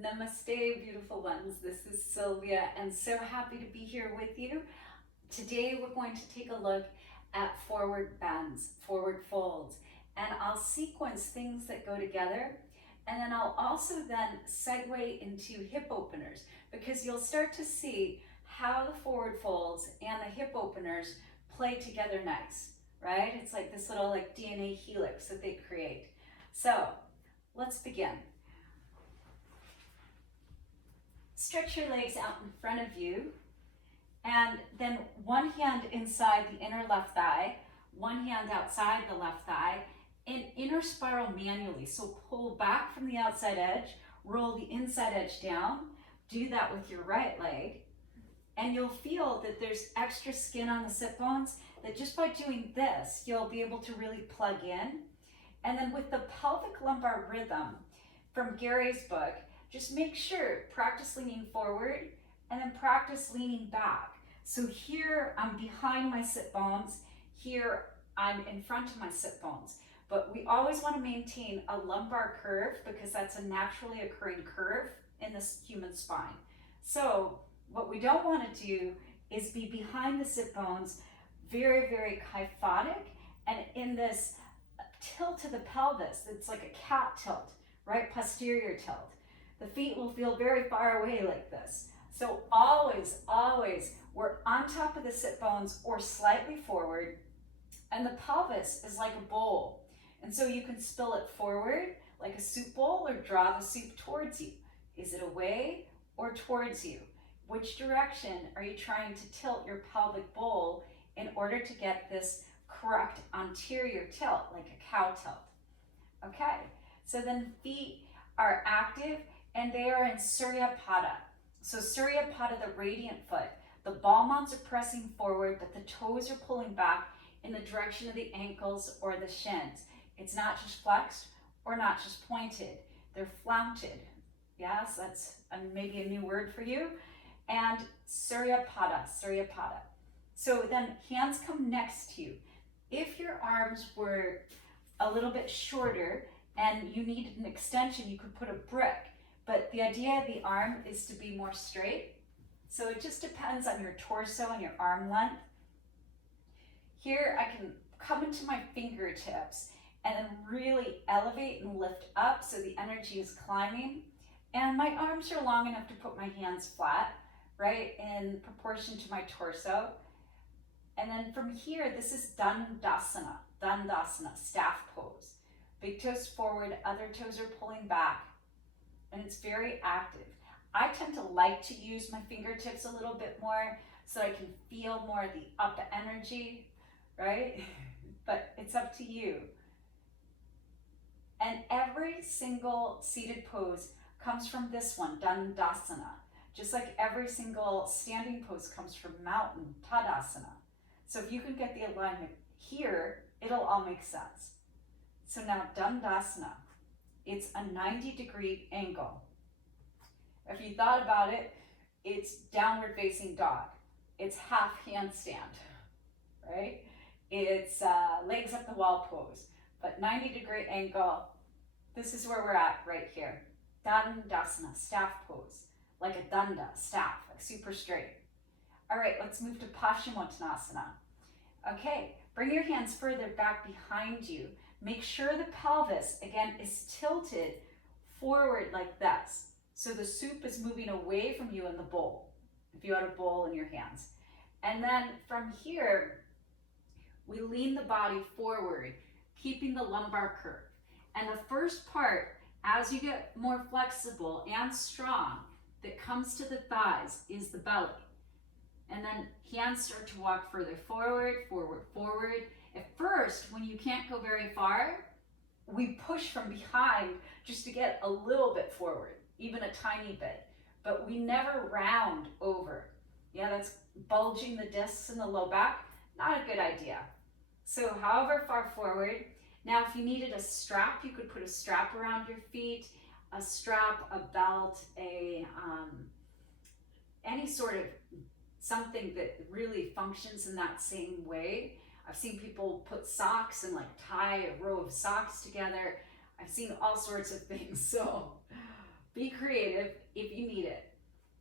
Namaste, beautiful ones. This is Silvia, and so happy to be here with you. Today, we're going to take a look at forward bends, forward folds, and I'll sequence things that go together. And then I'll also then segue into hip openers because you'll start to see how the forward folds and the hip openers play together nice, right? It's like this little DNA helix that they create. So let's begin. Stretch your legs out in front of you, and then one hand inside the inner left thigh, one hand outside the left thigh, and inner spiral manually. So pull back from the outside edge, roll the inside edge down. Do that with your right leg, and you'll feel that there's extra skin on the sit bones, that just by doing this, you'll be able to really plug in. And then with the pelvic lumbar rhythm from Gary's book, just make sure, practice leaning forward and then practice leaning back. So here I'm behind my sit bones, here I'm in front of my sit bones. But we always want to maintain a lumbar curve because that's a naturally occurring curve in the human spine. So what we don't want to do is be behind the sit bones, very, very kyphotic, and in this tilt to the pelvis. It's like a cat tilt, right? Posterior tilt. The feet will feel very far away like this. So always, we're on top of the sit bones or slightly forward, and the pelvis is like a bowl. And so you can spill it forward like a soup bowl or draw the soup towards you. Is it away or towards you? Which direction are you trying to tilt your pelvic bowl in order to get this correct anterior tilt, like a cow tilt? Okay, so then feet are active and they are in Surya Pada. So Surya Pada, the radiant foot, the ball mounts are pressing forward, but the toes are pulling back in the direction of the ankles or the shins. It's not just flexed or not just pointed, they're flaunted. Yes, that's maybe a new word for you. And Surya Pada, Surya Pada. So then hands come next to you. If your arms were a little bit shorter and you needed an extension, you could put a brick. But the idea of the arm is to be more straight. So it just depends on your torso and your arm length. Here I can come into my fingertips and then really elevate and lift up so the energy is climbing. And my arms are long enough to put my hands flat, right, in proportion to my torso. And then from here, this is Dandasana, Dandasana, staff pose. Big toes forward, other toes are pulling back, and it's very active. I tend to like to use my fingertips a little bit more so I can feel more of the up energy, right? But it's up to you. And every single seated pose comes from this one, Dandasana. Just like every single standing pose comes from mountain, Tadasana. So if you can get the alignment here, it'll all make sense. So now Dandasana, it's a 90-degree angle. If you thought about it, it's downward facing dog. It's half handstand, right? It's legs up the wall pose, but 90-degree angle. This is where we're at right here. Dandasana, staff pose, like a danda, staff, like super straight. All right, let's move to Paschimottanasana. Okay, bring your hands further back behind you. Make sure the pelvis, again, is tilted forward like this. So the soup is moving away from you in the bowl, if you had a bowl in your hands. And then from here, we lean the body forward, keeping the lumbar curve. And the first part, as you get more flexible and strong, that comes to the thighs is the belly. And then hands start to walk further forward, forward, forward. At first, when you can't go very far, we push from behind just to get a little bit forward, even a tiny bit, but we never round over. Yeah, that's bulging the discs in the low back, not a good idea. So however far forward. Now, if you needed a strap, you could put a strap around your feet, a strap, a belt, any sort of something that really functions in that same way. I've seen people put socks and like tie a row of socks together. I've seen all sorts of things. So Be creative if you need it.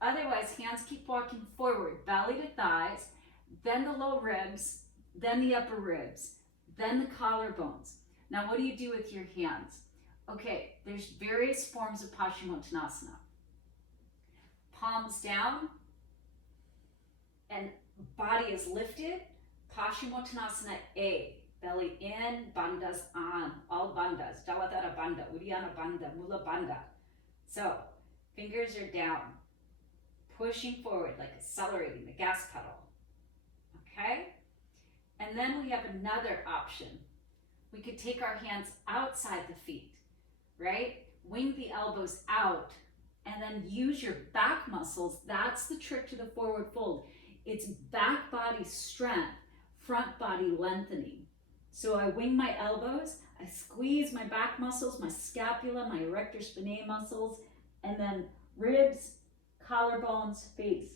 Otherwise, hands keep walking forward, belly to thighs, then the low ribs, then the upper ribs, then the collarbones. Now, what do you do with your hands? Okay, there's various forms of Paschimottanasana. Palms down and body is lifted. Paschimottanasana A. Belly in, bandhas on, all bandhas. Jaladhara bandha, Uddiyana bandha, Mula bandha. So, fingers are down, pushing forward, like accelerating the gas pedal. Okay? And then we have another option. We could take our hands outside the feet, right? Wing the elbows out, and then use your back muscles. That's the trick to the forward fold. It's back body strength, front body lengthening. So I wing my elbows, I squeeze my back muscles, my scapula, my erector spinae muscles, and then ribs, collarbones, face.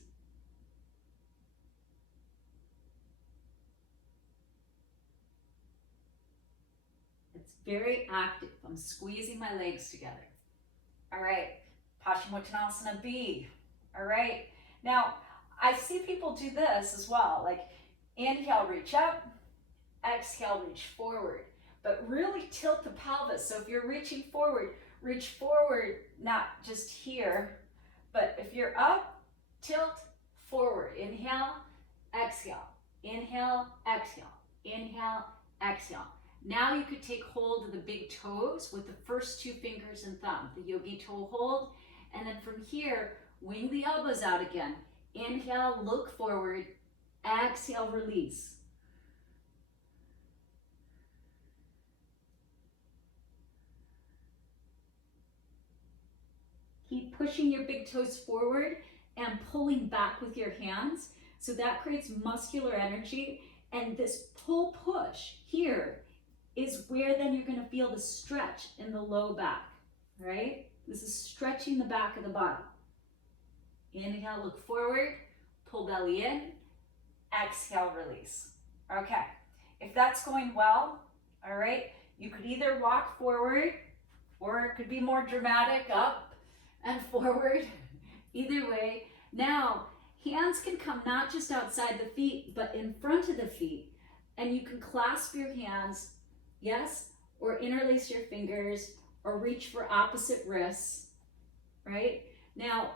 It's very active. I'm squeezing my legs together. All right, Paschimottanasana B. All right, now I see people do this as well, like inhale, reach up, exhale, reach forward, but really tilt the pelvis. So if you're reaching forward, reach forward, not just here, but if you're up, tilt forward. Inhale, exhale, inhale, exhale, inhale, exhale. Now you could take hold of the big toes with the first two fingers and thumb, the yogi toe hold, and then from here, wing the elbows out again. Inhale, look forward, exhale, release. Keep pushing your big toes forward and pulling back with your hands. So that creates muscular energy. And this pull push here is where then you're going to feel the stretch in the low back, right? This is stretching the back of the body. Inhale, look forward, pull belly in, exhale, release. Okay, if that's going well, all right, you could either walk forward or it could be more dramatic, up and forward, either way. Now, hands can come not just outside the feet, but in front of the feet. And you can clasp your hands, yes, or interlace your fingers, or reach for opposite wrists, right? Now,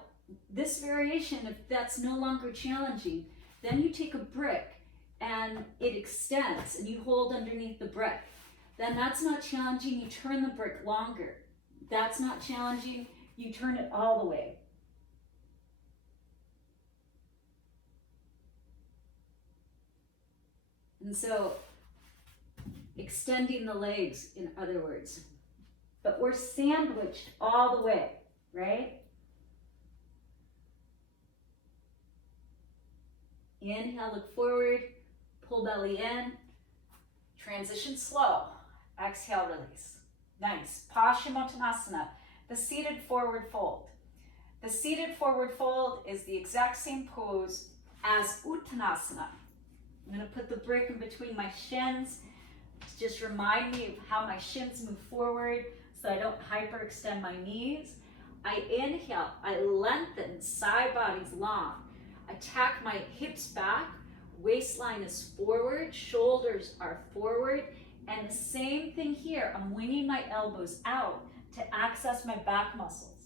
this variation, if that's no longer challenging, then you take a brick and it extends and you hold underneath the brick. Then that's not challenging, you turn the brick longer. That's not challenging, you turn it all the way. And so, extending the legs, in other words. But we're sandwiched all the way, right? Inhale, look forward, pull belly in, transition slow, exhale, release. Nice, Paschimottanasana, the seated forward fold. The seated forward fold is the exact same pose as Uttanasana. I'm gonna put the brick in between my shins to just remind me of how my shins move forward so I don't hyperextend my knees. I inhale, I lengthen, side body's long. I tack my hips back, waistline is forward, shoulders are forward, and the same thing here, I'm winging my elbows out to access my back muscles.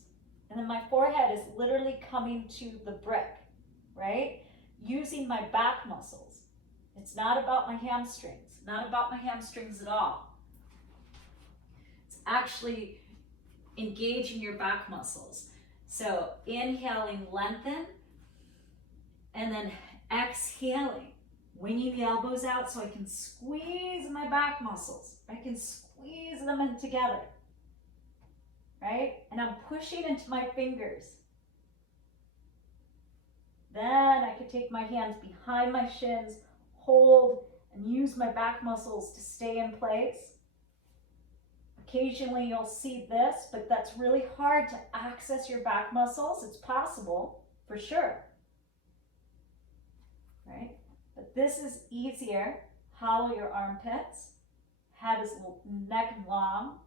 And then my forehead is literally coming to the brick, right? Using my back muscles. It's not about my hamstrings, not about my hamstrings at all. It's actually engaging your back muscles. So inhaling, lengthen, and then exhaling, winging the elbows out so I can squeeze my back muscles. I can squeeze them in together, right? And I'm pushing into my fingers. Then I can take my hands behind my shins, hold, and use my back muscles to stay in place. Occasionally you'll see this, but that's really hard to access your back muscles. It's possible, for sure. Right? But this is easier. Hollow your armpits. Head is neck long.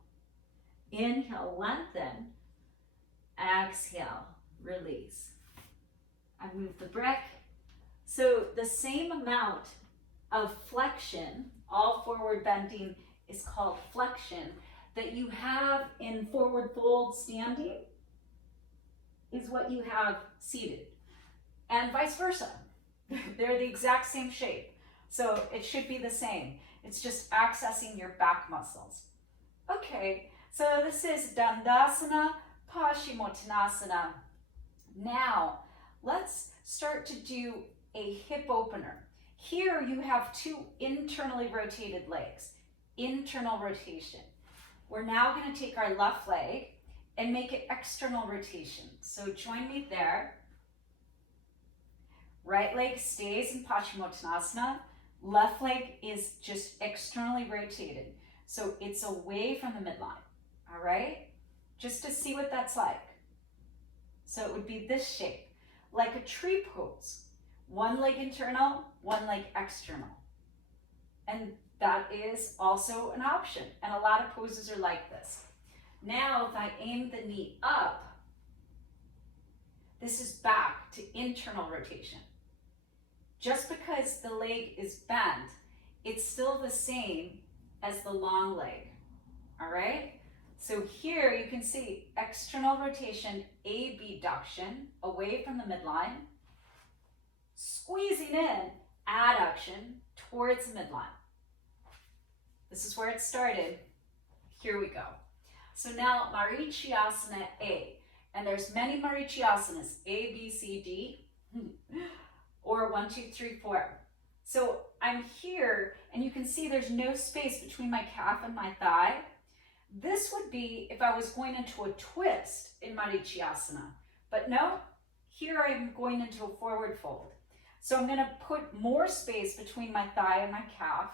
Inhale, lengthen. exhale, release. I move the brick. So the same amount of flexion, all forward bending is called flexion, that you have in forward fold standing is what you have seated, and vice versa. They're the exact same shape. So it should be the same. It's just accessing your back muscles. Okay, so this is Dandasana, Paschimottanasana. Now, let's start to do a hip opener. Here you have two internally rotated legs, internal rotation. We're now going to take our left leg and make it external rotation. So join me there. Right leg stays in Paschimottanasana. Left leg is just externally rotated. So it's away from the midline. All right? Just to see what that's like. So it would be this shape, like a tree pose. One leg internal, one leg external. And that is also an option. And a lot of poses are like this. Now, if I aim the knee up, this is back to internal rotation. Just because the leg is bent, it's still the same as the long leg, all right? So here you can see external rotation, abduction, away from the midline, squeezing in, adduction, towards the midline. This is where it started. Here we go. So now Marichyasana A, and there's many Marichyaasanas, A, B, C, D, or 1, 2, 3, 4. So I'm here, and you can see there's no space between my calf and my thigh. This would be if I was going into a twist in Marichyasana, but no, here I'm going into a forward fold. So I'm going to put more space between my thigh and my calf.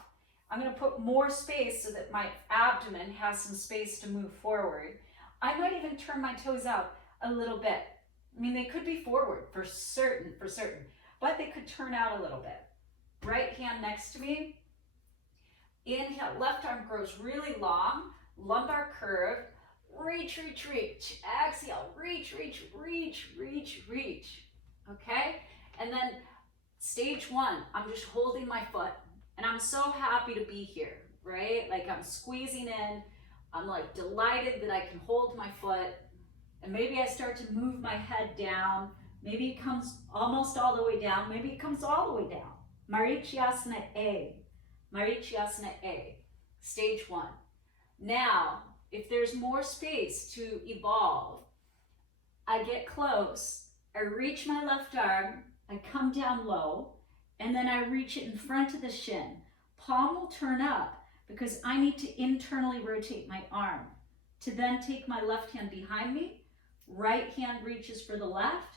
I'm going to put more space so that my abdomen has some space to move forward. I might even turn my toes out a little bit. I mean, they could be forward for certain, but they could turn out a little bit. Right hand next to me. Inhale, left arm grows really long, lumbar curve. Reach, reach, reach. Exhale, reach, reach, reach, reach, reach. Okay? And then stage one, I'm just holding my foot. And I'm so happy to be here, right? Like I'm squeezing in. I'm like delighted that I can hold my foot. And maybe I start to move my head down. Maybe it comes almost all the way down. Maybe it comes all the way down. Marichyasana A. Marichyasana A. Stage one. Now, if there's more space to evolve, I get close. I reach my left arm. I come down low. And then I reach it in front of the shin. Palm will turn up because I need to internally rotate my arm to then take my left hand behind me. Right hand reaches for the left.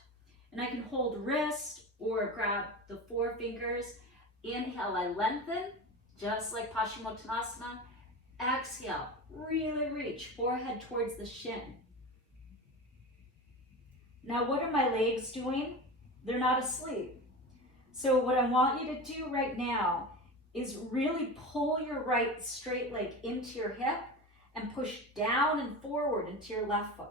And I can hold wrist or grab the forefingers. Inhale, I lengthen, just like Paschimottanasana. Exhale, really reach, forehead towards the shin. Now, what are my legs doing? They're not asleep. So what I want you to do right now is really pull your right straight leg into your hip and push down and forward into your left foot.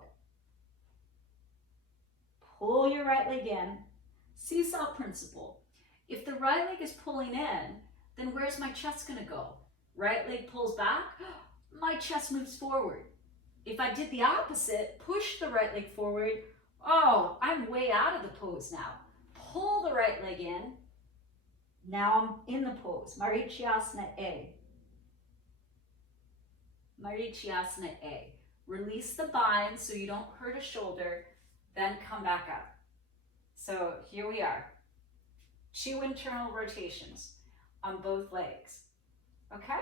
Pull your right leg in. Seesaw principle. If the right leg is pulling in, then where's my chest going to go? Right leg pulls back, my chest moves forward. If I did the opposite, push the right leg forward, oh, I'm way out of the pose now. Pull the right leg in. Now I'm in the pose. Marichyasana A. Marichyasana A. Release the bind so you don't hurt a shoulder, then come back up. So here we are. 2 internal rotations on both legs. Okay?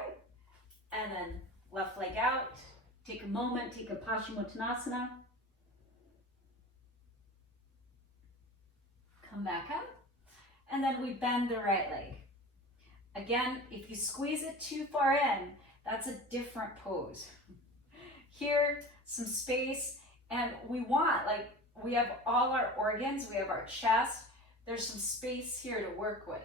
And then left leg out. Take a moment, take a Paschimottanasana. Come back up. And then we bend the right leg. Again, if you squeeze it too far in, that's a different pose. Here, some space, and we want, like, we have all our organs, we have our chest, there's some space here to work with.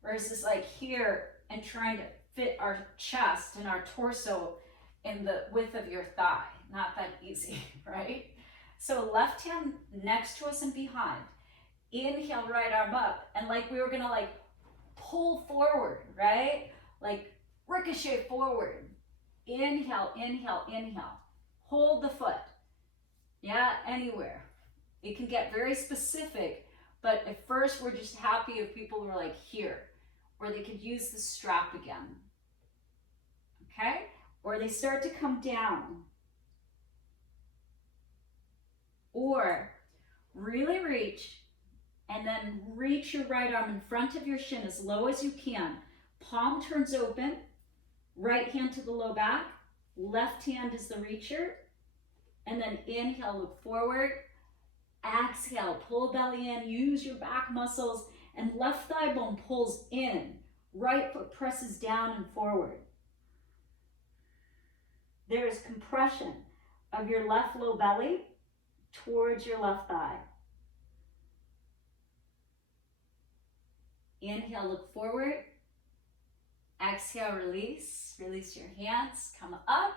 Whereas it's like here and trying to fit our chest and our torso in the width of your thigh. Not that easy, right? So left hand next to us and behind. Inhale, right arm up. And like we were gonna like pull forward, right? Like ricochet forward. Inhale, inhale, inhale. Hold the foot. Yeah, anywhere. It can get very specific, but at first we're just happy if people were like here, or they could use the strap again. Okay? Or they start to come down. Or really reach, and then reach your right arm in front of your shin as low as you can. Palm turns open, right hand to the low back, left hand is the reacher, and then inhale, look forward. Exhale, pull belly in, use your back muscles, and left thigh bone pulls in. Right foot presses down and forward. There is compression of your left low belly towards your left thigh. Inhale, look forward. Exhale, release. Release your hands, come up,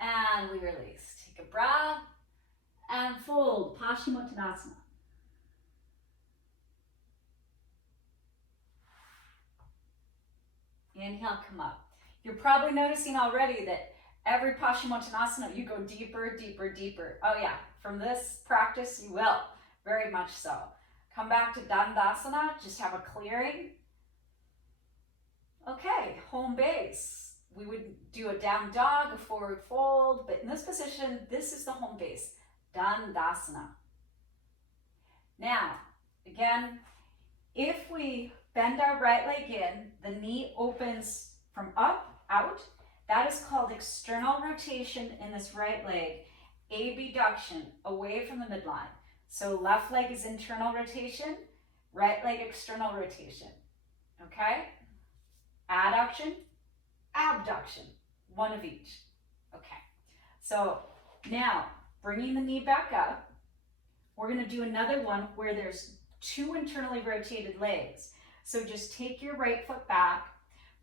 and we release. Take a breath, and fold, Paschimottanasana. Inhale, come up. You're probably noticing already that every Paschimottanasana, you go deeper, deeper, deeper. Oh yeah, from this practice, you will, very much so. Come back to Dandasana, just have a clearing. Okay, home base. We would do a down dog, a forward fold, but in this position, this is the home base, Dandasana. Now, again, if we bend our right leg in, the knee opens from up, out. That is called external rotation in this right leg, abduction, away from the midline. So left leg is internal rotation, right leg external rotation, okay? Adduction, abduction, one of each. Okay, so now bringing the knee back up, we're gonna do another one where there's two internally rotated legs. So just take your right foot back,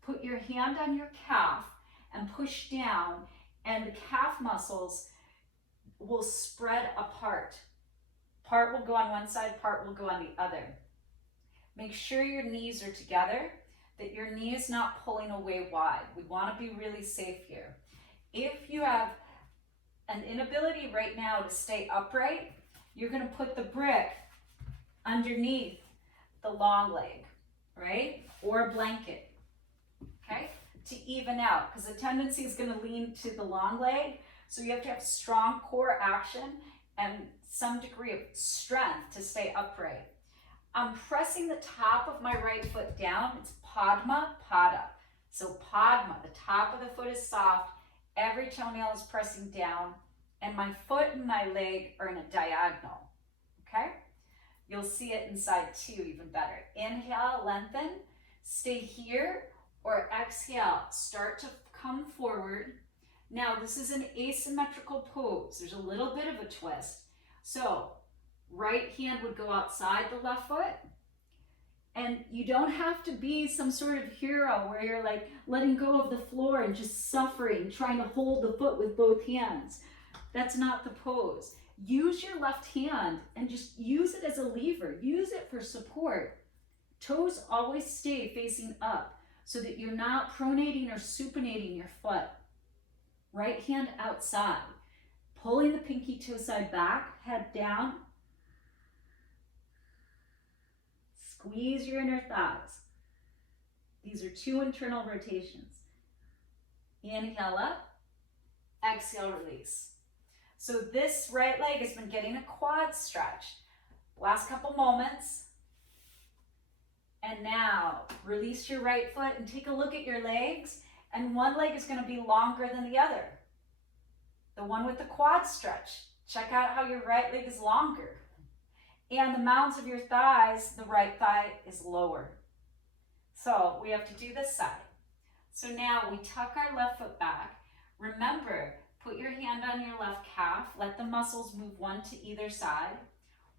put your hand on your calf and push down, and the calf muscles will spread apart. Part will go on one side, part will go on the other. Make sure your knees are together, that your knee is not pulling away wide. We want to be really safe here. If you have an inability right now to stay upright, you're going to put the brick underneath the long leg, right? Or a blanket, okay? To even out, because the tendency is going to lean to the long leg. So you have to have strong core action and some degree of strength to stay upright. I'm pressing the top of my right foot down. It's Padma, Pada. So Padma, the top of the foot is soft. Every toenail is pressing down. And my foot and my leg are in a diagonal, okay? You'll see it inside too, even better. Inhale, lengthen, stay here, or exhale, start to come forward. Now, this is an asymmetrical pose. There's a little bit of a twist. So, right hand would go outside the left foot. And you don't have to be some sort of hero where you're like letting go of the floor and just suffering, trying to hold the foot with both hands. That's not the pose. Use your left hand and just use it as a lever. Use it for support. Toes always stay facing up so that you're not pronating or supinating your foot. Right hand outside. Pulling the pinky toe side back, head down. Squeeze your inner thighs. These are two internal rotations. Inhale up, exhale, release. So this right leg has been getting a quad stretch. Last couple moments. And now release your right foot and take a look at your legs. And one leg is going to be longer than the other. The one with the quad stretch. Check out how your right leg is longer. And the mounds of your thighs, the right thigh is lower. So we have to do this side. So now we tuck our left foot back. Remember, put your hand on your left calf. Let the muscles move one to either side.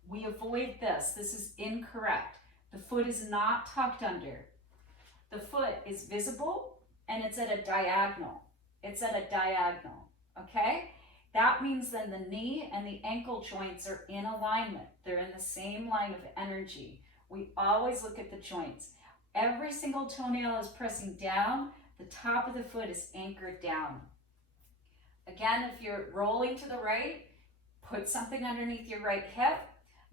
We avoid this. This is incorrect. The foot is not tucked under. The foot is visible and it's at a diagonal. It's at a diagonal, okay? That means then the knee and the ankle joints are in alignment. They're in the same line of energy. We always look at the joints. Every single toenail is pressing down. The top of the foot is anchored down. Again, if you're rolling to the right, put something underneath your right hip.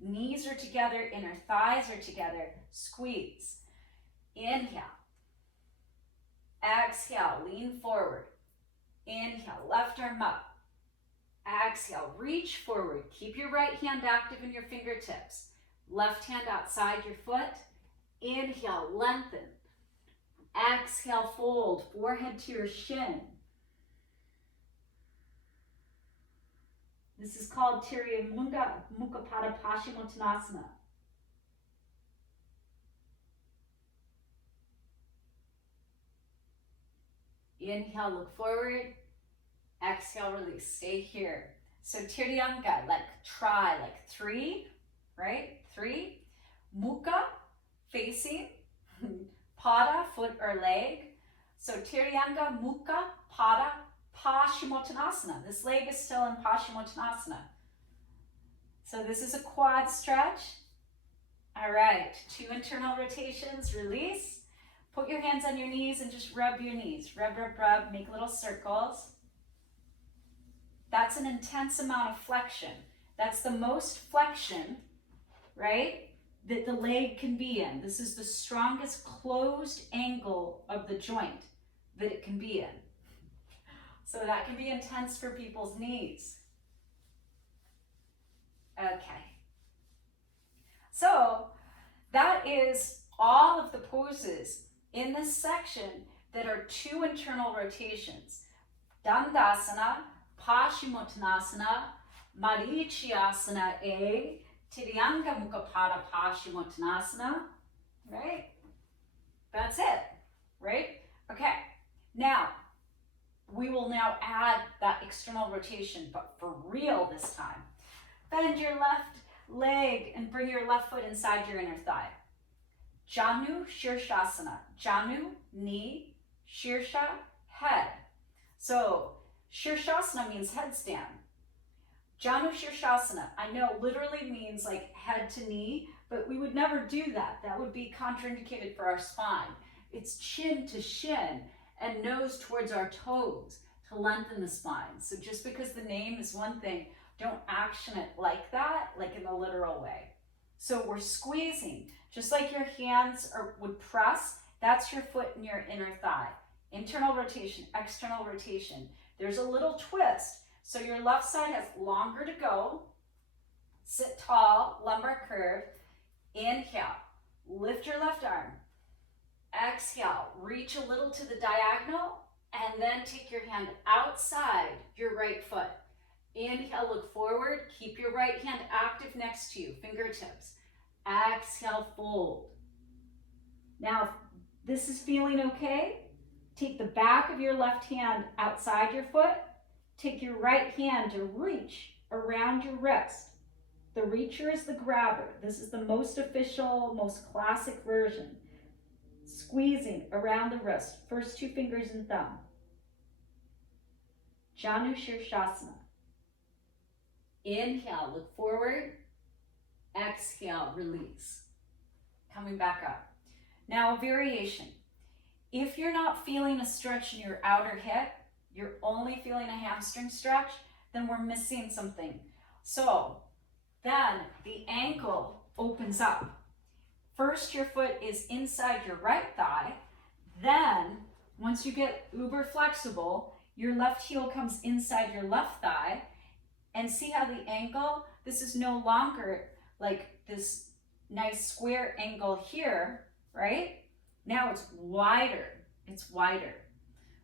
Knees are together, inner thighs are together. Squeeze. Inhale. Exhale, lean forward. Inhale, left arm up. Exhale, reach forward. Keep your right hand active in your fingertips. Left hand outside your foot. Inhale, lengthen. Exhale, fold. Forehead to your shin. This is called Tirya Mukha Pada Paschimottanasana. Inhale, look forward. Exhale, release. Stay here. So Tiryanga, like try, like 3, right? 3. Mukha, facing. Pada, foot or leg. So Tiryanga, Mukha, Pada, Paschimottanasana. This leg is still in Paschimottanasana. So this is a quad stretch. All right, 2 internal rotations, release. Put your hands on your knees and just rub your knees. Rub, rub, rub, make little circles. That's an intense amount of flexion. That's the most flexion, right, that the leg can be in. This is the strongest closed angle of the joint that it can be in. So that can be intense for people's knees. Okay. So that is all of the poses in this section that are 2 internal rotations. Dandasana, Paschimottanasana, Marichyasana A, Tiryanga Mukha Pada Paschimottanasana, right? That's it, right? Okay, now we will now add that external rotation, but for real this time. Bend your left leg and bring your left foot inside your inner thigh. Janu Shirshasana. Janu, knee, Shirsha, head. So Shirshasana means headstand. Janu Shirshasana, I know literally means like head to knee, but we would never do that. That would be contraindicated for our spine. It's chin to shin and nose towards our toes to lengthen the spine. So just because the name is one thing, don't action it like that, like in the literal way. So we're squeezing, just like your hands would press, that's your foot and your inner thigh. Internal rotation, external rotation. There's a little twist. So your left side has longer to go. Sit tall, lumbar curve. Inhale, lift your left arm. Exhale, reach a little to the diagonal, and then take your hand outside your right foot. Inhale, look forward. Keep your right hand active next to you, fingertips. Exhale, fold. Now, if this is feeling okay, take the back of your left hand outside your foot. Take your right hand to reach around your wrist. The reacher is the grabber. This is the most official, most classic version. Squeezing around the wrist, first 2 fingers and thumb. Janu Shirshasana. Inhale, look forward. Exhale, release. Coming back up. Now a variation. If you're not feeling a stretch in your outer hip, you're only feeling a hamstring stretch, then we're missing something. So then the ankle opens up. First, your foot is inside your right thigh. Then, once you get uber flexible, your left heel comes inside your left thigh. And see how the angle, this is no longer like this nice square angle here, right? Now it's wider. It's wider.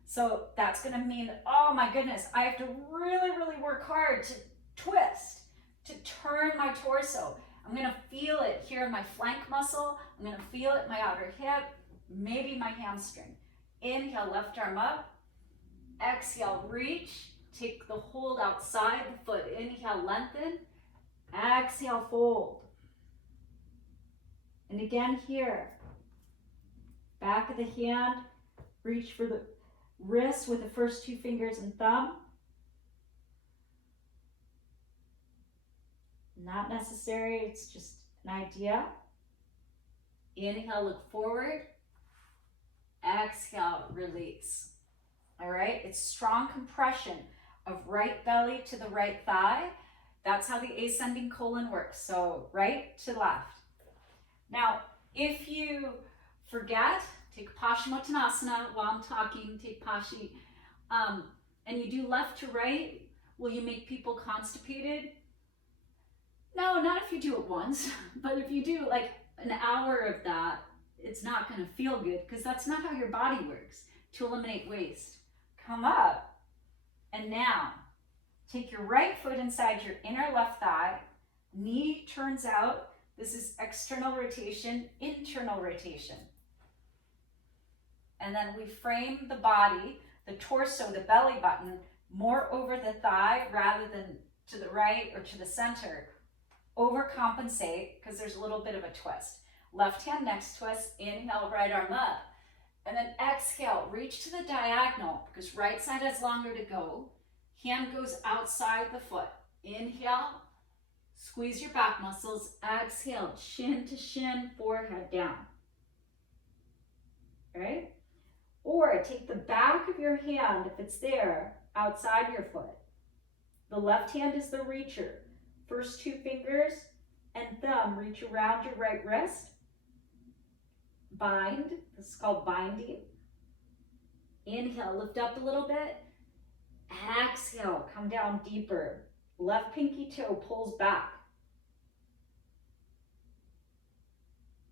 So that's going to mean, oh my goodness, I have to really, really work hard to twist, to turn my torso. I'm going to feel it here in my flank muscle. I'm going to feel it in my outer hip, maybe my hamstring. Inhale, left arm up. Exhale, reach. Take the hold outside the foot. Inhale, lengthen. Exhale, fold. And again here. Back of the hand. Reach for the wrist with the first 2 fingers and thumb. Not necessary, it's just an idea. Inhale, look forward. Exhale, release. All right, it's strong compression of right belly to the right thigh. That's how the ascending colon works. So right to left. Now, if you forget, take Paschimottanasana while I'm talking, take Pashi, and you do left to right, will you make people constipated? No, not if you do it once, but if you do like an hour of that, it's not gonna feel good because that's not how your body works to eliminate waste. Come up, and now take your right foot inside your inner left thigh, knee turns out. This is external rotation, internal rotation. And then we frame the body, the torso, the belly button, more over the thigh rather than to the right or to the center. Overcompensate because there's a little bit of a twist. Left hand next twist, inhale, right arm up. And then exhale, reach to the diagonal because right side has longer to go. Hand goes outside the foot. Inhale, squeeze your back muscles. Exhale, chin to shin, forehead down. All right? Or take the back of your hand, if it's there, outside your foot. The left hand is the reacher. First two fingers and thumb reach around your right wrist. Bind. This is called binding. Inhale, lift up a little bit. Exhale, come down deeper. Left pinky toe pulls back.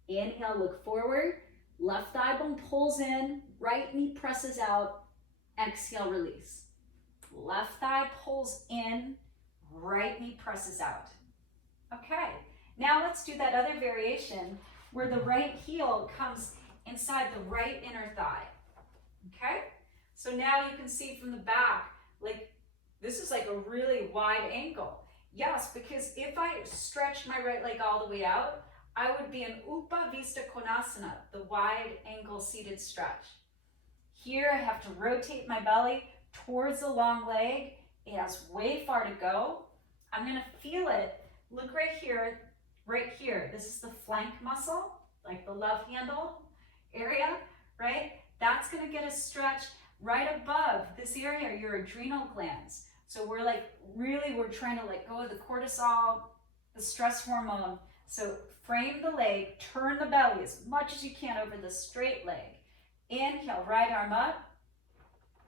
Inhale, look forward. Left thigh bone pulls in. Right knee presses out. Exhale, release. Left thigh pulls in. Right knee presses out. Okay, now let's do that other variation where the right heel comes inside the right inner thigh. Okay, so now you can see from the back, like this is like a really wide ankle. Yes, because if I stretched my right leg all the way out, I would be in Upavista Konasana, the wide ankle seated stretch. Here I have to rotate my belly towards the long leg. It has way far to go. I'm gonna feel it. Look right here, right here. This is the flank muscle, like the love handle area, right? That's gonna get a stretch right above this area, your adrenal glands. So we're like, really, we're trying to let go of the cortisol, the stress hormone. So frame the leg, turn the belly as much as you can over the straight leg. Inhale, right arm up.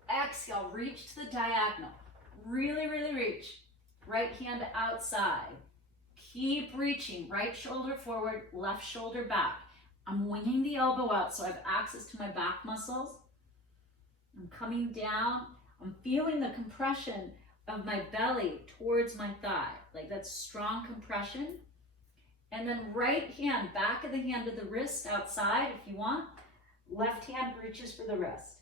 Exhale, reach to the diagonal. Really, really reach. Right hand outside. Keep reaching. Right shoulder forward, left shoulder back. I'm winging the elbow out so I have access to my back muscles. I'm coming down. I'm feeling the compression of my belly towards my thigh. Like that's strong compression. And then right hand, back of the hand to the wrist outside if you want. Left hand reaches for the wrist.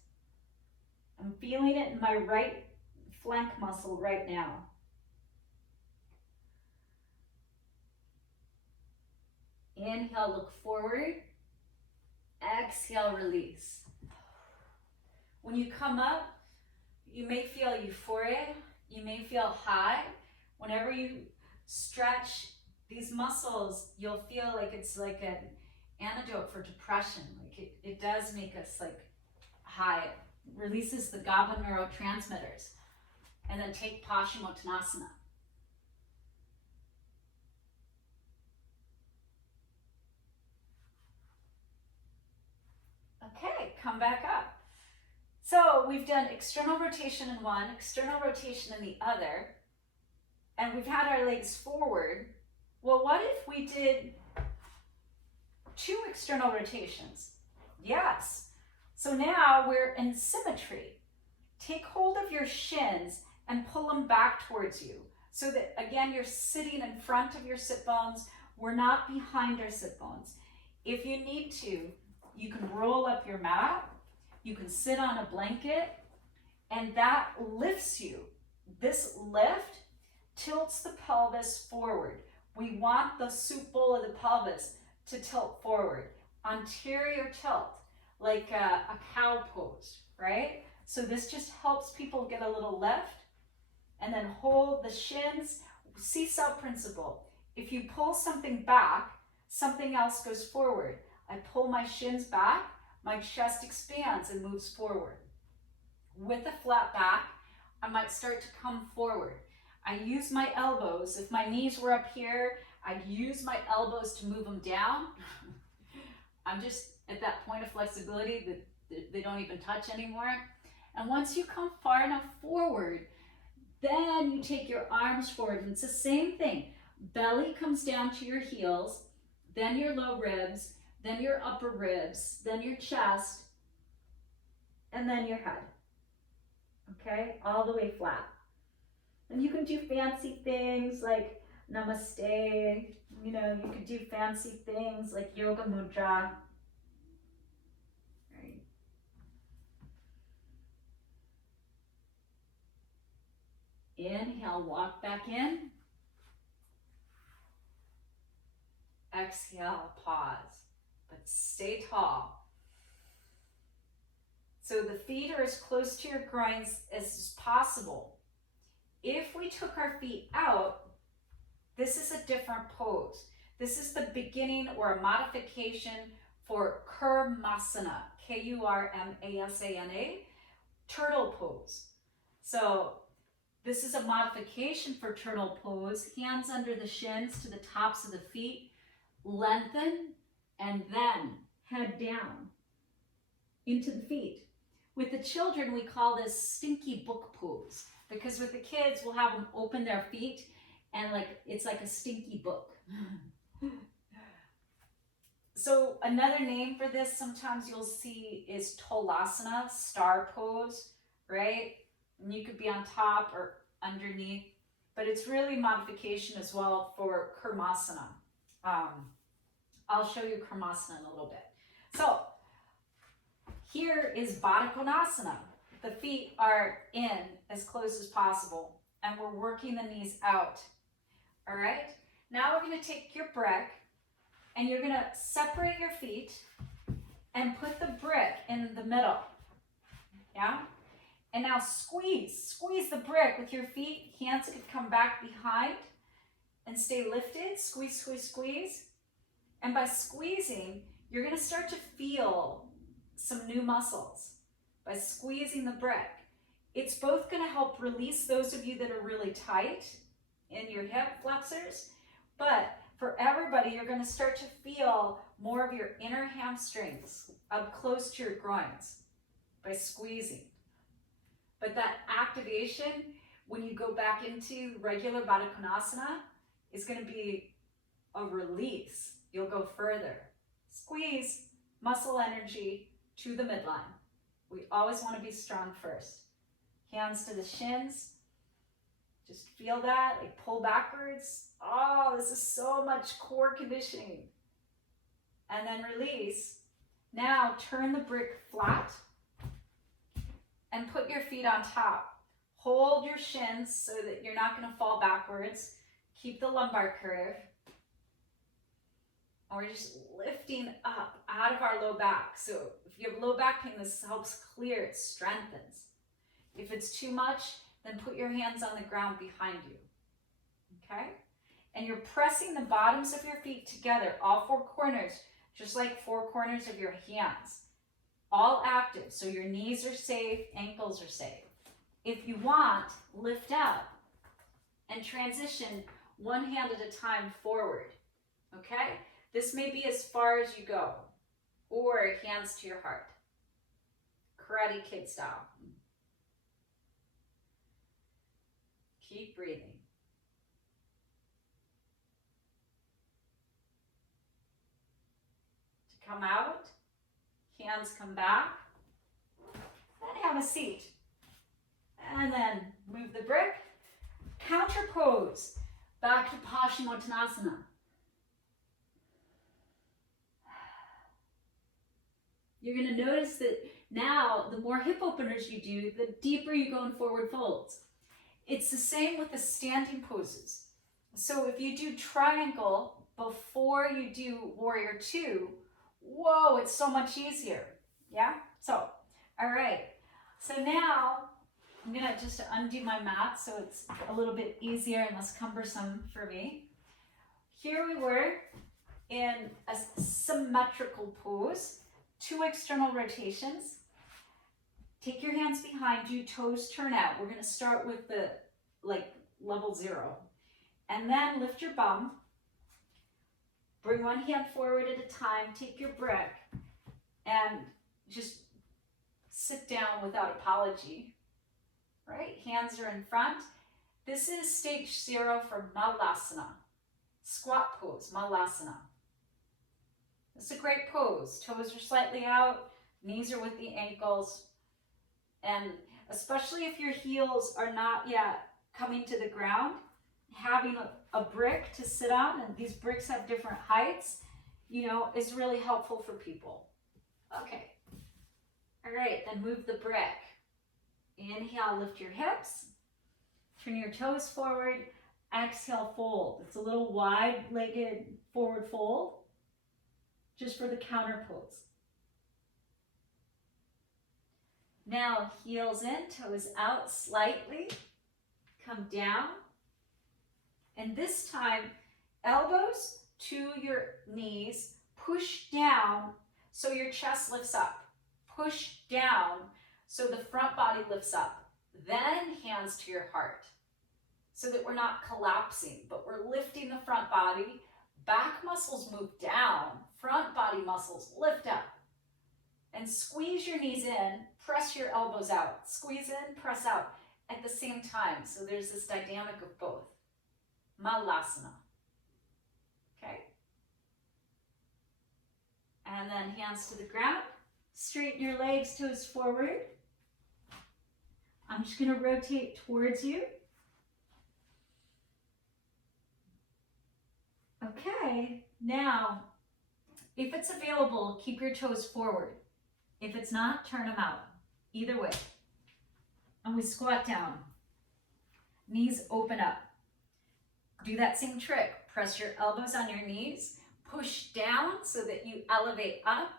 I'm feeling it in my right flank muscle right now. Inhale, look forward. Exhale, release. When you come up, you may feel euphoria. You may feel high. Whenever you stretch these muscles, you'll feel like it's like an antidote for depression. Like it does make us like high. It releases the GABA neurotransmitters. And then take Paschimottanasana. Okay, come back up. So we've done external rotation in one, external rotation in the other, and we've had our legs forward. Well, what if we did 2 external rotations? Yes. So now we're in symmetry. Take hold of your shins and pull them back towards you so that, again, you're sitting in front of your sit bones. We're not behind our sit bones. If you need to, you can roll up your mat. You can sit on a blanket, and that lifts you. This lift tilts the pelvis forward. We want the soup bowl of the pelvis to tilt forward. Anterior tilt, like a cow pose, right? So this just helps people get a little lift. And then hold the shins, seesaw principle. if you pull something back, something else goes forward. I pull my shins back, my chest expands and moves forward. With a flat back, I might start to come forward. I use my elbows. If my knees were up here, I'd use my elbows to move them down. I'm just at that point of flexibility that they don't even touch anymore. And once you come far enough forward, then you take your arms forward. And it's the same thing. Belly comes down to your heels, then your low ribs, then your upper ribs, then your chest, and then your head. Okay, all the way flat. And you can do fancy things like namaste. You know, you could do fancy things like yoga mudra. Right. Inhale, walk back in. Exhale, pause, but stay tall. So the feet are as close to your groins as possible. If we took our feet out, this is a different pose. This is the beginning or a modification for Kurmasana, Kurmasana, turtle pose. So this is a modification for turtle pose. Hands under the shins to the tops of the feet. Lengthen and then head down into the feet. With the children, we call this stinky book pose, because with the kids, we'll have them open their feet and it's like a stinky book. So another name for this sometimes you'll see is Tolasana, star pose, right? And you could be on top or underneath, but it's really modification as well for Kurmasana. I'll show you Kurmasana in a little bit. So here is Baddha Konasana. The feet are in as close as possible, and we're working the knees out. All right? Now we're going to take your brick, and you're going to separate your feet and put the brick in the middle. Yeah? And now squeeze the brick with your feet. Hands could come back behind and stay lifted. Squeeze, squeeze, squeeze. And by squeezing, you're going to start to feel some new muscles by squeezing the brick. It's both going to help release those of you that are really tight in your hip flexors, but for everybody, you're going to start to feel more of your inner hamstrings up close to your groins by squeezing. But that activation, when you go back into regular Baddha Konasana, is going to be a release. You'll go further. Squeeze, muscle energy to the midline. We always want to be strong first. Hands to the shins. Just feel that, like pull backwards. Oh, this is so much core conditioning. And then release. Now turn the brick flat and put your feet on top. Hold your shins so that you're not going to fall backwards. Keep the lumbar curve. And we're just lifting up out of our low back. So if you have low back pain, this helps clear, it strengthens. If it's too much, then put your hands on the ground behind you. Okay? And you're pressing the bottoms of your feet together, all four corners, just like four corners of your hands. All active, so your knees are safe, ankles are safe. If you want, lift up and transition one hand at a time forward. Okay? This may be as far as you go, or hands to your heart. Karate Kid style. Keep breathing. To come out, hands come back, then have a seat. And then move the brick, counter pose, back to Paschimottanasana. You're going to notice that now, the more hip openers you do, the deeper you go in forward folds. It's the same with the standing poses. So if you do triangle before you do warrior two, whoa, it's so much easier. Yeah? So, all right. So now, I'm going to just undo my mat so it's a little bit easier and less cumbersome for me. here we were in a symmetrical pose, 2 external rotations. Take your hands behind you, toes turn out. We're going to start with the level 0. And then lift your bum. Bring one hand forward at a time. Take your brick and just sit down without apology. Right? Hands are in front. This is stage 0 for Malasana. Squat pose, Malasana. This is a great pose. Toes are slightly out, knees are with the ankles. And especially if your heels are not yet coming to the ground, having a brick to sit on, and these bricks have different heights, you know, is really helpful for people. Okay. All right, then move the brick. Inhale, lift your hips. Turn your toes forward. Exhale, fold. It's a little wide-legged forward fold, just for the counter pose. Now, heels in, toes out slightly. Come down. And this time, elbows to your knees. Push down so your chest lifts up. Push down so the front body lifts up. Then hands to your heart, so that we're not collapsing, but we're lifting the front body. Back muscles move down, front body muscles lift up. And squeeze your knees in, press your elbows out. Squeeze in, press out at the same time. So there's this dynamic of both. Malasana. Okay? And then hands to the ground. Straighten your legs, toes forward. I'm just going to rotate towards you. Okay, now, if it's available, keep your toes forward. If it's not, turn them out. Either way. And we squat down. Knees open up. Do that same trick. Press your elbows on your knees. Push down so that you elevate up.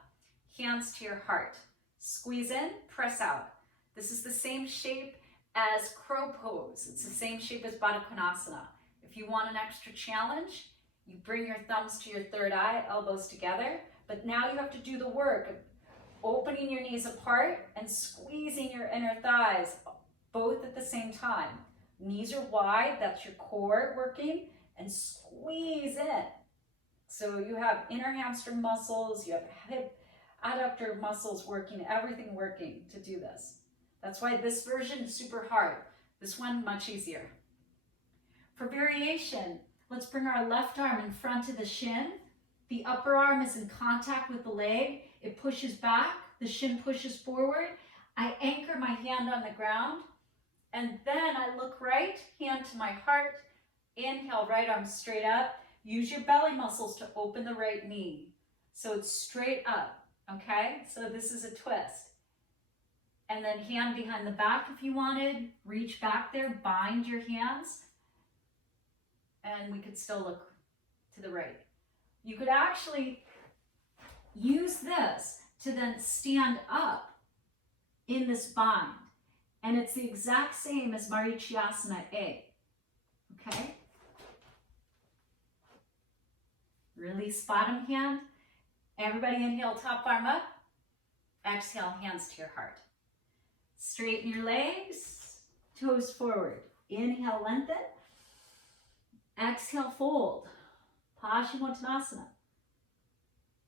Hands to your heart. Squeeze in, press out. This is the same shape as crow pose. It's the same shape as Baddha Konasana. If you want an extra challenge, you bring your thumbs to your third eye, elbows together. But now you have to do the work of opening your knees apart and squeezing your inner thighs, both at the same time. Knees are wide, that's your core working, and squeeze in. So you have inner hamstring muscles, you have hip adductor muscles working, everything working to do this. That's why this version is super hard. This one, much easier. For variation, let's bring our left arm in front of the shin. The upper arm is in contact with the leg. It pushes back. The shin pushes forward. I anchor my hand on the ground. And then I look right, hand to my heart. Inhale, right arm straight up. Use your belly muscles to open the right knee. So it's straight up, okay? So this is a twist. And then hand behind the back if you wanted. Reach back there, bind your hands. And we could still look to the right. You could actually use this to then stand up in this bind. And it's the exact same as Marichyasana A. Okay? Release bottom hand. Everybody inhale, top arm up. Exhale, hands to your heart. Straighten your legs, toes forward. Inhale, lengthen. Exhale, fold. Paschimottanasana.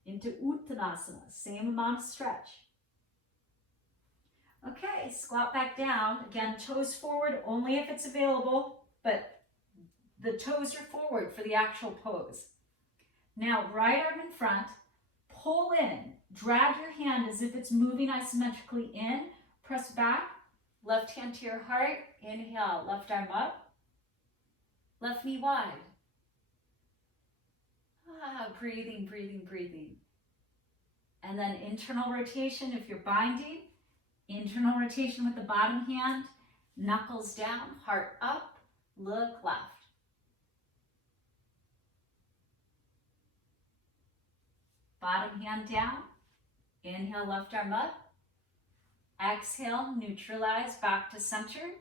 Into Uttanasana. Same amount of stretch. Okay, squat back down. Again, toes forward only if it's available, but the toes are forward for the actual pose. Now, right arm in front. Pull in. Drag your hand as if it's moving isometrically in. Press back. Left hand to your heart. Inhale, left arm up. Left knee wide. Breathing, breathing, breathing. And then internal rotation if you're binding. Internal rotation with the bottom hand. Knuckles down, heart up, look left. Bottom hand down. Inhale, left arm up. Exhale, neutralize, back to center.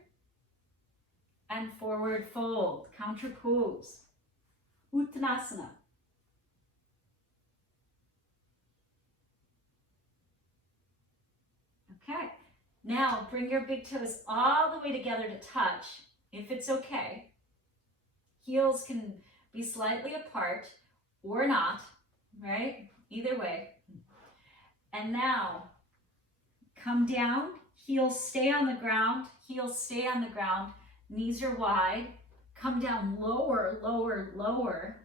And forward fold, counter pose. Uttanasana. Okay, now bring your big toes all the way together to touch, if it's okay. Heels can be slightly apart or not, right? Either way. And now, come down, heels stay on the ground, heels stay on the ground, knees are wide. Come down lower, lower, lower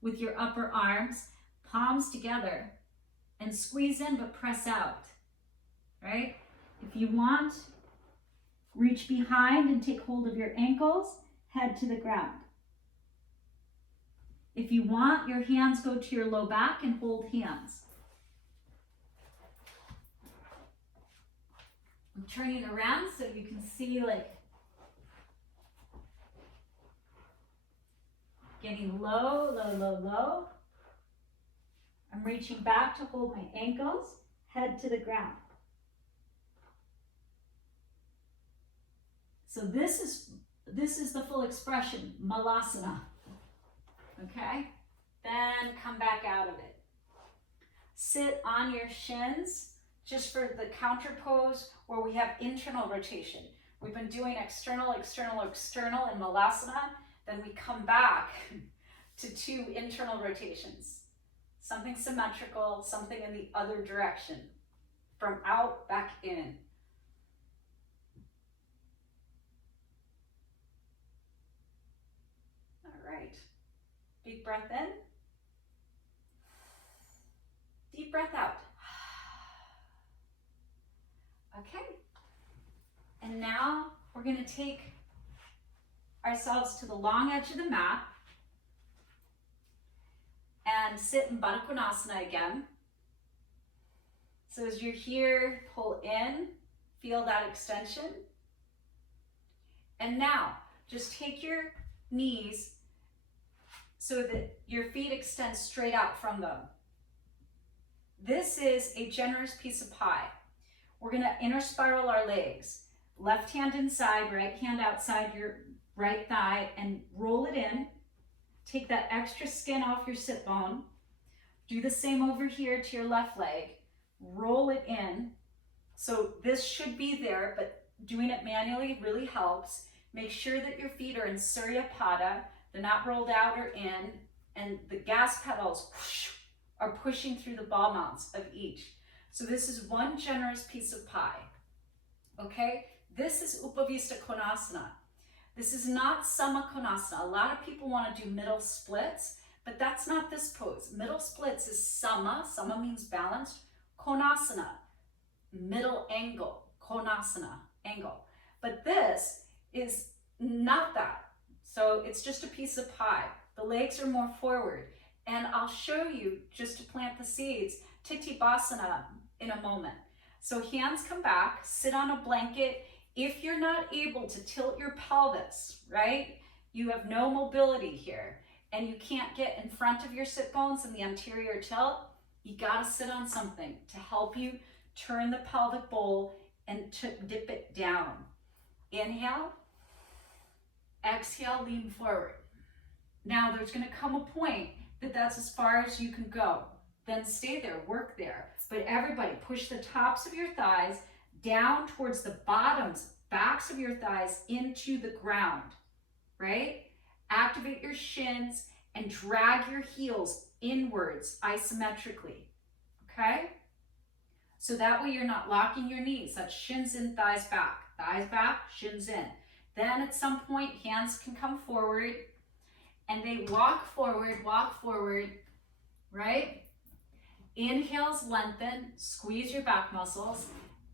with your upper arms, palms together, and squeeze in but press out, right? If you want, reach behind and take hold of your ankles, head to the ground. If you want, your hands go to your low back and hold hands. I'm turning around so you can see, like, getting low, low, low, low. I'm reaching back to hold my ankles, head to the ground. So this is the full expression, Malasana. Okay? Then come back out of it. Sit on your shins, just for the counter pose where we have internal rotation. We've been doing external, external, external in Malasana. Then we come back to 2 internal rotations. Something symmetrical, something in the other direction. From out, back in. All right. Big breath in. Deep breath out. Okay. And now we're going to take ourselves to the long edge of the mat and sit in Baddha Konasana again. So as you're here, pull in, feel that extension. And now just take your knees so that your feet extend straight out from them. This is a generous piece of pie. We're going to inner spiral our legs. Left hand inside, right hand outside your right thigh, and roll it in. Take that extra skin off your sit bone. Do the same over here to your left leg. Roll it in. So this should be there, but doing it manually really helps. Make sure that your feet are in Surya Pada. They're not rolled out or in, and the gas pedals whoosh, are pushing through the ball mounts of each. So this is one generous piece of pie. Okay? This is Upavista Konasana. This is not Sama Konasana. A lot of people want to do middle splits, but that's not this pose. Middle splits is Sama. Sama means balanced. Konasana, middle angle. Konasana, angle. But this is not that. So it's just a piece of pie. The legs are more forward. And I'll show you, just to plant the seeds, Titibhasana in a moment. So hands come back, sit on a blanket. If you're not able to tilt your pelvis, right? You have no mobility here and you can't get in front of your sit bones in the anterior tilt, you gotta sit on something to help you turn the pelvic bowl and to dip it down. Inhale, exhale, lean forward. Now there's gonna come a point that that's as far as you can go. Then stay there, work there. But everybody push the tops of your thighs down towards the bottoms, backs of your thighs into the ground, right? Activate your shins and drag your heels inwards isometrically, okay? So that way you're not locking your knees. That's shins in, thighs back, shins in. Then at some point, hands can come forward and they walk forward, right? Inhales, lengthen, squeeze your back muscles.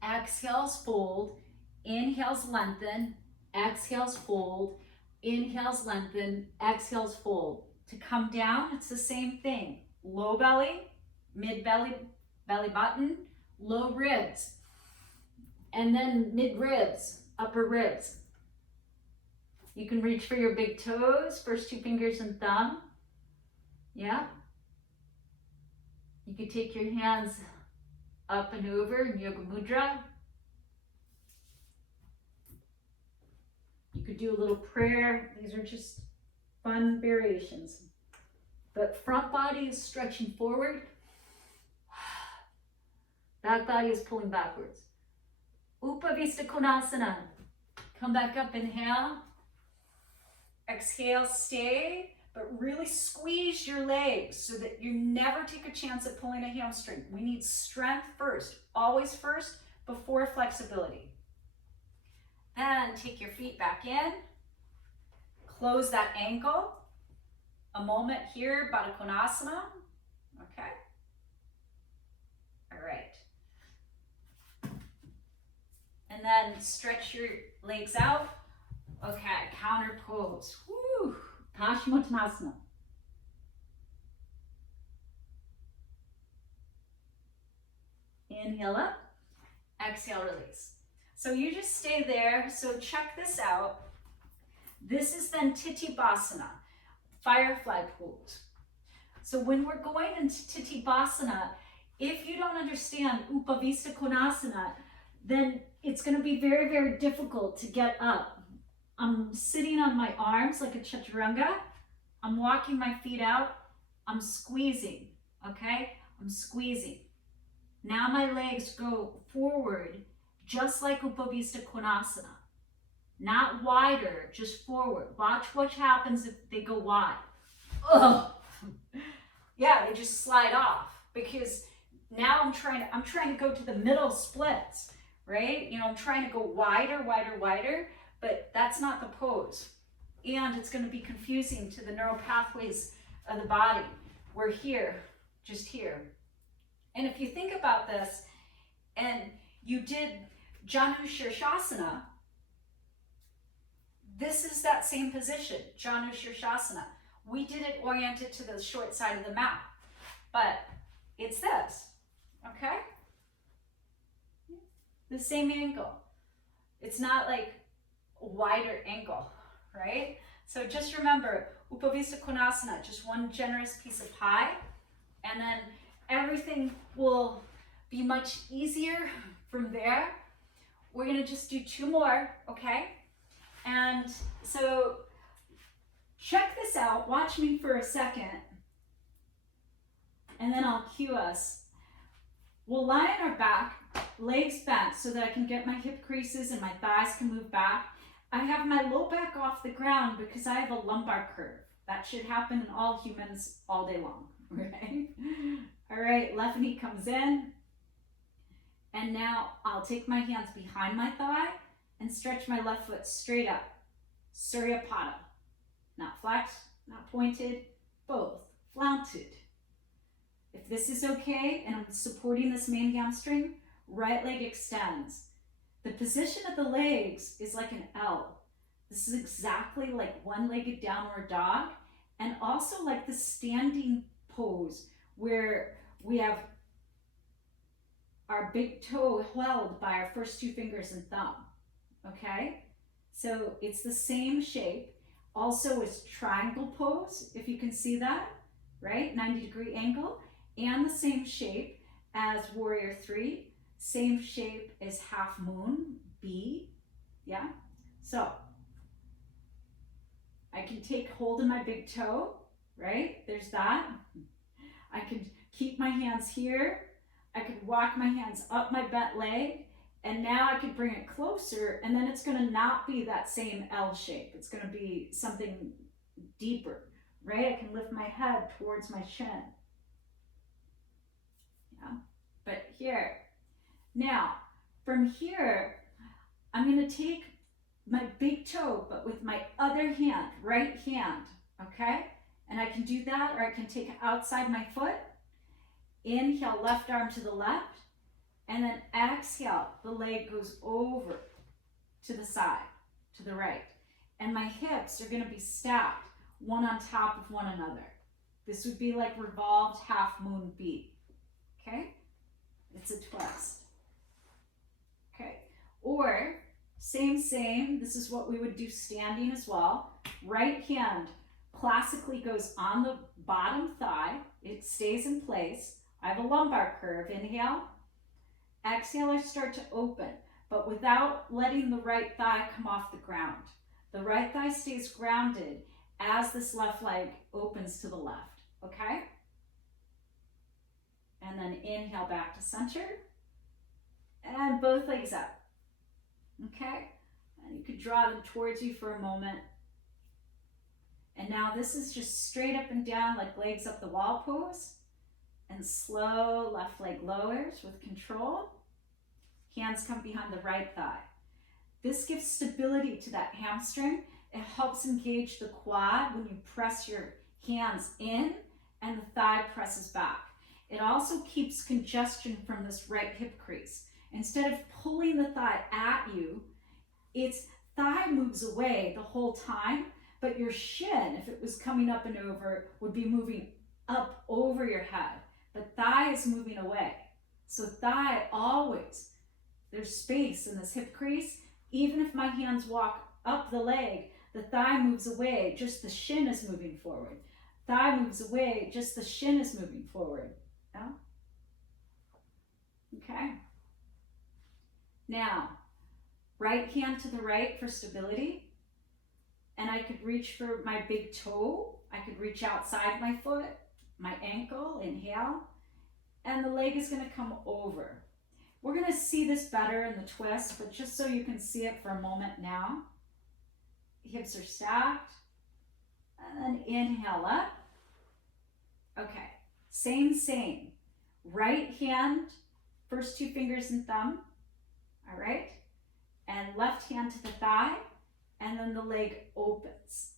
Exhales, fold. Inhales, lengthen. Exhales, fold. Inhales, lengthen. Exhales, fold. To come down, it's the same thing. Low belly, mid belly, belly button, low ribs. And then mid ribs, upper ribs. You can reach for your big toes, first 2 fingers and thumb. Yeah. You could take your hands up and over in Yoga Mudra. You could do a little prayer. These are just fun variations. But front body is stretching forward. Back body is pulling backwards. Upavista Konasana. Come back up, inhale. Exhale, stay, but really squeeze your legs so that you never take a chance at pulling a hamstring. We need strength first, always first, before flexibility. Then take your feet back in. Close that ankle. A moment here, Baddha Konasana. Okay. All right. And then stretch your legs out. Okay, counter pose. Woo! Paschimottanasana. Inhale up, exhale, release. So you just stay there. So check this out. This is then Titibhasana, firefly pose. So when we're going into Titibhasana, if you don't understand Upavista Konasana, then it's going to be very, very difficult to get up. I'm sitting on my arms like a chaturanga. I'm walking my feet out. I'm squeezing, okay? I'm squeezing. Now my legs go forward, just like Upavista Konasana. Not wider, just forward. Watch what happens if they go wide. Oh, yeah, they just slide off because now I'm trying to go to the middle splits, right? You know, I'm trying to go wider, wider, wider, but that's not the pose. And it's going to be confusing to the neural pathways of the body. We're here, just here. And if you think about this, and you did Janu Shirshasana, this is that same position, Janu Shirshasana. We did it oriented to the short side of the mat, but it's this, okay? The same angle. It's not like a wider angle, right? So just remember, Upavista Konasana, just one generous piece of pie, and then everything will be much easier from there. We're gonna just do two more, okay? And so check this out, watch me for a second, and then I'll cue us. We'll lie on our back, legs bent so that I can get my hip creases and my thighs can move back. I have my low back off the ground because I have a lumbar curve. That should happen in all humans all day long, right? All right, left knee comes in. And now I'll take my hands behind my thigh and stretch my left foot straight up. Surya Pada. Not flexed, not pointed, both. Flaunted. If this is okay and I'm supporting this main hamstring, right leg extends. The position of the legs is like an L. This is exactly like one-legged downward dog, and also like the standing pose where we have our big toe held by our first two fingers and thumb, okay? So it's the same shape. Also is triangle pose, if you can see that, right? 90-degree angle, and the same shape as warrior three, same shape as half moon, B, yeah? So I can take hold of my big toe, right? There's that. I can keep my hands here. I could walk my hands up my bent leg, and now I could bring it closer, and then it's gonna not be that same L shape. It's gonna be something deeper, right? I can lift my head towards my chin. Yeah, but here. Now, from here, I'm gonna take my big toe, but with my other hand, right hand, okay? And I can do that, or I can take it outside my foot. Inhale, left arm to the left, and then exhale, the leg goes over to the side, to the right. And my hips are gonna be stacked, one on top of one another. This would be like revolved half moon B, okay? It's a twist, okay? Or, same, this is what we would do standing as well. Right hand classically goes on the bottom thigh, it stays in place. I have a lumbar curve, inhale. Exhale, I start to open, but without letting the right thigh come off the ground. The right thigh stays grounded as this left leg opens to the left, okay? And then inhale back to center. And both legs up, okay? And you could draw them towards you for a moment. And now this is just straight up and down, like legs up the wall pose. And slow left leg lowers with control. Hands come behind the right thigh. This gives stability to that hamstring. It helps engage the quad when you press your hands in and the thigh presses back. It also keeps congestion from this right hip crease. Instead of pulling the thigh at you, its thigh moves away the whole time, but your shin, if it was coming up and over, would be moving up over your head, but thigh is moving away. So thigh always, there's space in this hip crease. Even if my hands walk up the leg, the thigh moves away, just the shin is moving forward. Thigh moves away, just the shin is moving forward. Yeah? Okay. Now, right hand to the right for stability. And I could reach for my big toe. I could reach outside my foot, my ankle, inhale. And the leg is gonna come over. We're gonna see this better in the twist, but just so you can see it for a moment now. Hips are stacked. And then inhale up. Okay, same. Right hand, first two fingers and thumb. All right. And left hand to the thigh. And then the leg opens.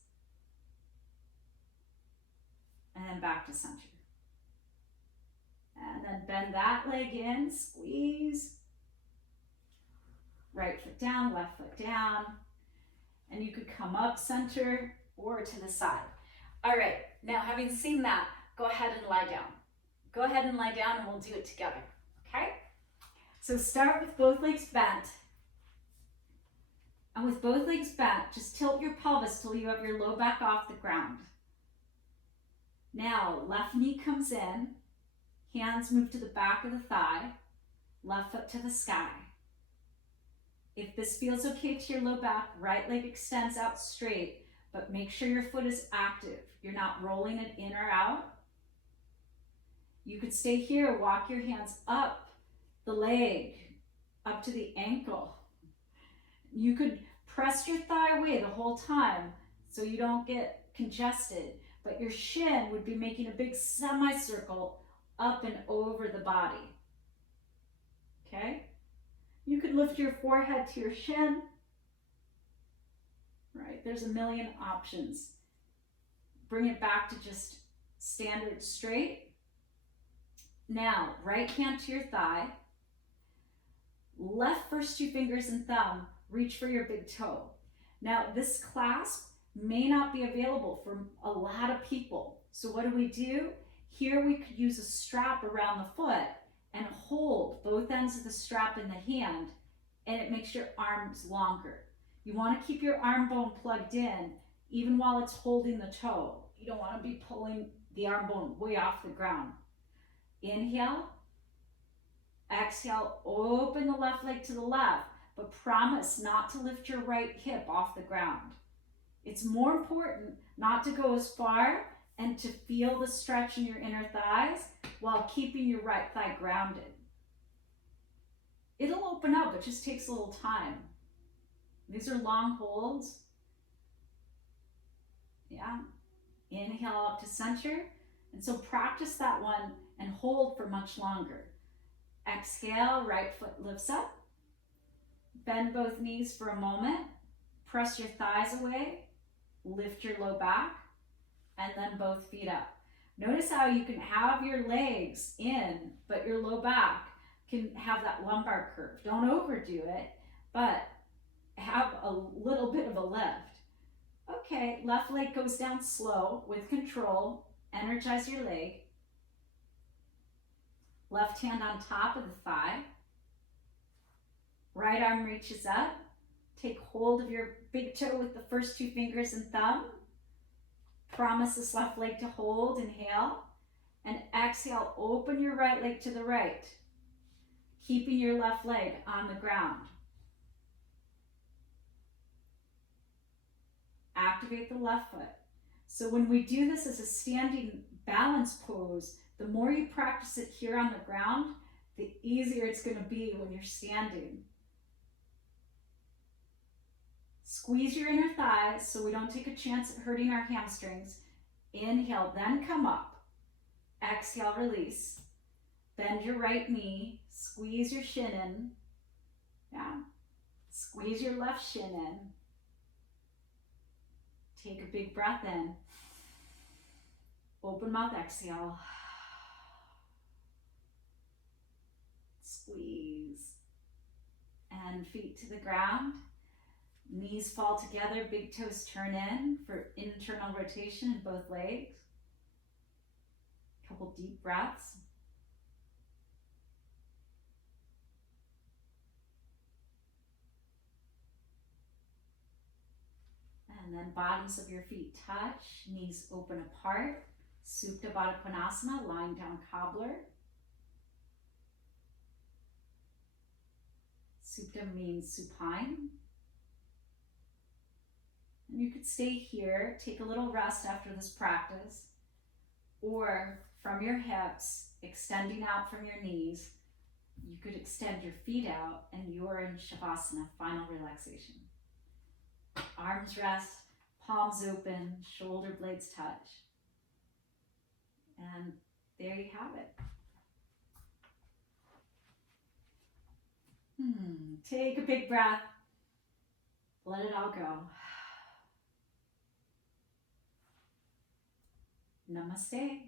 And then back to center. And then bend that leg in, squeeze. Right foot down, left foot down. And you could come up center or to the side. All right, now having seen that, go ahead and lie down. Go ahead and lie down and we'll do it together, okay? So start with both legs bent. And with both legs bent, just tilt your pelvis till you have your low back off the ground. Now, left knee comes in, hands move to the back of the thigh, left foot to the sky. If this feels okay to your low back, right leg extends out straight, but make sure your foot is active. You're not rolling it in or out. You could stay here, walk your hands up the leg, up to the ankle. You could press your thigh away the whole time so you don't get congested, but your shin would be making a big semicircle up and over the body. Okay? You could lift your forehead to your shin. Right? There's a million options. Bring it back to just standard straight. Now, right hand to your thigh. Left first two fingers and thumb, reach for your big toe. Now, this clasp may not be available for a lot of people. So what do? Here we could use a strap around the foot and hold both ends of the strap in the hand, and it makes your arms longer. You want to keep your arm bone plugged in even while it's holding the toe. You don't want to be pulling the arm bone way off the ground. Inhale. Exhale, open the left leg to the left, but promise not to lift your right hip off the ground. It's more important not to go as far and to feel the stretch in your inner thighs while keeping your right thigh grounded. It'll open up, it just takes a little time. These are long holds. Yeah. Inhale up to center. And so practice that one and hold for much longer. Exhale, right foot lifts up. Bend both knees for a moment. Press your thighs away. Lift your low back. And then both feet up. Notice how you can have your legs in, but your low back can have that lumbar curve. Don't overdo it, but have a little bit of a lift. Okay, left leg goes down slow with control. Energize your leg. Left hand on top of the thigh. Right arm reaches up. Take hold of your big toe with the first two fingers and thumb. Promise this left leg to hold. Inhale. And exhale, open your right leg to the right. Keeping your left leg on the ground. Activate the left foot. So when we do this as a standing balance pose. The more you practice it here on the ground, the easier it's going to be when you're standing. Squeeze your inner thighs so we don't take a chance at hurting our hamstrings. Inhale, then come up. Exhale, release. Bend your right knee, squeeze your shin in. Yeah. Squeeze your left shin in. Take a big breath in. Open mouth, exhale. Squeeze. And feet to the ground. Knees fall together, big toes turn in for internal rotation in both legs. Couple deep breaths. And then bottoms of your feet touch, knees open apart. Supta Baddha Konasana, lying down cobbler. Supta means supine. And you could stay here, take a little rest after this practice, or from your hips, extending out from your knees, you could extend your feet out and you're in Shavasana, final relaxation. Arms rest, palms open, shoulder blades touch. And there you have it. Take a big breath. Let it all go. Namaste.